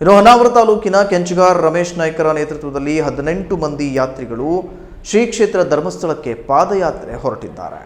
ಇನ್ನು ಹೊನ್ನಾವರ ತಾಲೂಕಿನ ಕೆಂಚಗಾರ್ ರಮೇಶ್ ನಾಯ್ಕರ ನೇತೃತ್ವದಲ್ಲಿ ಹದಿನೆಂಟು ಮಂದಿ ಯಾತ್ರಿಗಳು ಶ್ರೀ ಕ್ಷೇತ್ರ ಧರ್ಮಸ್ಥಳಕ್ಕೆ ಪಾದಯಾತ್ರೆ ಹೊರಟಿದ್ದಾರೆ.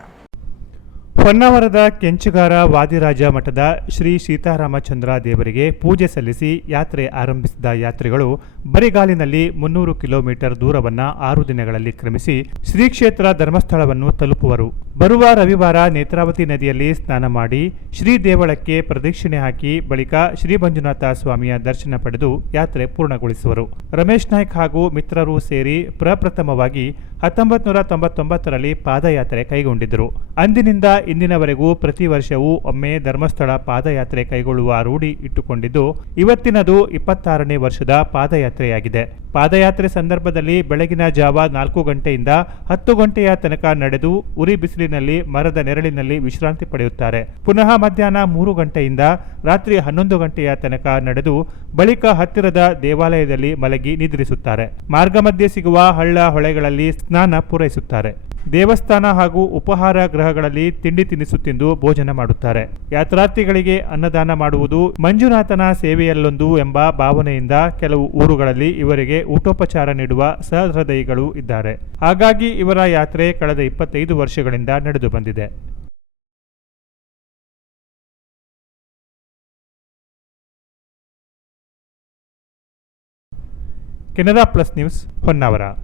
ಹೊನ್ನಾವರದ ಕೆಂಚಗಾರ ವಾದಿರಾಜ ಮಠದ ಶ್ರೀ ಸೀತಾರಾಮಚಂದ್ರ ದೇವರಿಗೆ ಪೂಜೆ ಸಲ್ಲಿಸಿ ಯಾತ್ರೆ ಆರಂಭಿಸಿದ ಯಾತ್ರಿಗಳು ಬರಿಗಾಲಿನಲ್ಲಿ ಮುನ್ನೂರು ಕಿಲೋಮೀಟರ್ ದೂರವನ್ನ ಆರು ದಿನಗಳಲ್ಲಿ ಕ್ರಮಿಸಿ ಶ್ರೀ ಕ್ಷೇತ್ರ ಧರ್ಮಸ್ಥಳವನ್ನು ತಲುಪುವರು. ಬರುವ ರವಿವಾರ ನೇತ್ರಾವತಿ ನದಿಯಲ್ಲಿ ಸ್ನಾನ ಮಾಡಿ ಶ್ರೀ ದೇವಳಕ್ಕೆ ಪ್ರದಕ್ಷಿಣೆ ಹಾಕಿ ಬಳಿಕ ಶ್ರೀ ಮಂಜುನಾಥ ಸ್ವಾಮಿಯ ದರ್ಶನ ಪಡೆದು ಯಾತ್ರೆ ಪೂರ್ಣಗೊಳಿಸುವರು. ರಮೇಶ್ ನಾಯ್ಕ್ ಹಾಗೂ ಮಿತ್ರರು ಸೇರಿ ಪ್ರಪ್ರಥಮವಾಗಿ ಹತ್ತೊಂಬತ್ತು ನೂರ ತೊಂಬತ್ತೊಂಬತ್ತರಲ್ಲಿ ಪಾದಯಾತ್ರೆ ಕೈಗೊಂಡಿದ್ದರು. ಅಂದಿನಿಂದ ಇಂದಿನವರೆಗೂ ಪ್ರತಿ ವರ್ಷವೂ ಒಮ್ಮೆ ಧರ್ಮಸ್ಥಳ ಪಾದಯಾತ್ರೆ ಕೈಗೊಳ್ಳುವ ರೂಢಿ ಇಟ್ಟುಕೊಂಡಿದ್ದು, ಇವತ್ತಿನದು ಇಪ್ಪತ್ತಾರನೇ ವರ್ಷದ ಪಾದಯಾತ್ರೆಯಾಗಿದೆ. ಪಾದಯಾತ್ರೆ ಸಂದರ್ಭದಲ್ಲಿ ಬೆಳಗಿನ ಜಾವ ನಾಲ್ಕು ಗಂಟೆಯಿಂದ ಹತ್ತು ಗಂಟೆಯ ತನಕ ನಡೆದು, ಉರಿ ಬಿಸಿಲಿನಲ್ಲಿ ಮರದ ನೆರಳಿನಲ್ಲಿ ವಿಶ್ರಾಂತಿ ಪಡೆಯುತ್ತಾರೆ. ಪುನಃ ಮಧ್ಯಾಹ್ನ ಮೂರು ಗಂಟೆಯಿಂದ ರಾತ್ರಿ ಹನ್ನೊಂದು ಗಂಟೆಯ ತನಕ ನಡೆದು ಬಳಿಕ ಹತ್ತಿರದ ದೇವಾಲಯದಲ್ಲಿ ಮಲಗಿ ನಿದ್ರಿಸುತ್ತಾರೆ. ಮಾರ್ಗ ಮಧ್ಯೆ ಸಿಗುವ ಹಳ್ಳ ಹೊಳೆಗಳಲ್ಲಿ ಸ್ನಾನ ಪೂರೈಸುತ್ತಾರೆ. ದೇವಸ್ಥಾನ ಹಾಗೂ ಉಪಹಾರ ಗೃಹಗಳಲ್ಲಿ ತಿಂಡಿ ತಿನಿಸು ತಿಂದು ಭೋಜನ ಮಾಡುತ್ತಾರೆ. ಯಾತ್ರಾರ್ಥಿಗಳಿಗೆ ಅನ್ನದಾನ ಮಾಡುವುದು ಮಂಜುನಾಥನ ಸೇವೆಯಲ್ಲೊಂದು ಎಂಬ ಭಾವನೆಯಿಂದ ಕೆಲವು ಊರುಗಳಲ್ಲಿ ಇವರಿಗೆ ಊಟೋಪಚಾರ ನೀಡುವ ಸಹೃದಯಿಗಳು ಇದ್ದಾರೆ. ಹಾಗಾಗಿ ಇವರ ಯಾತ್ರೆ ಕಳೆದ ಇಪ್ಪತ್ತೈದು ವರ್ಷಗಳಿಂದ ನಡೆದು ಬಂದಿದೆ. Canara plus news Honnavar.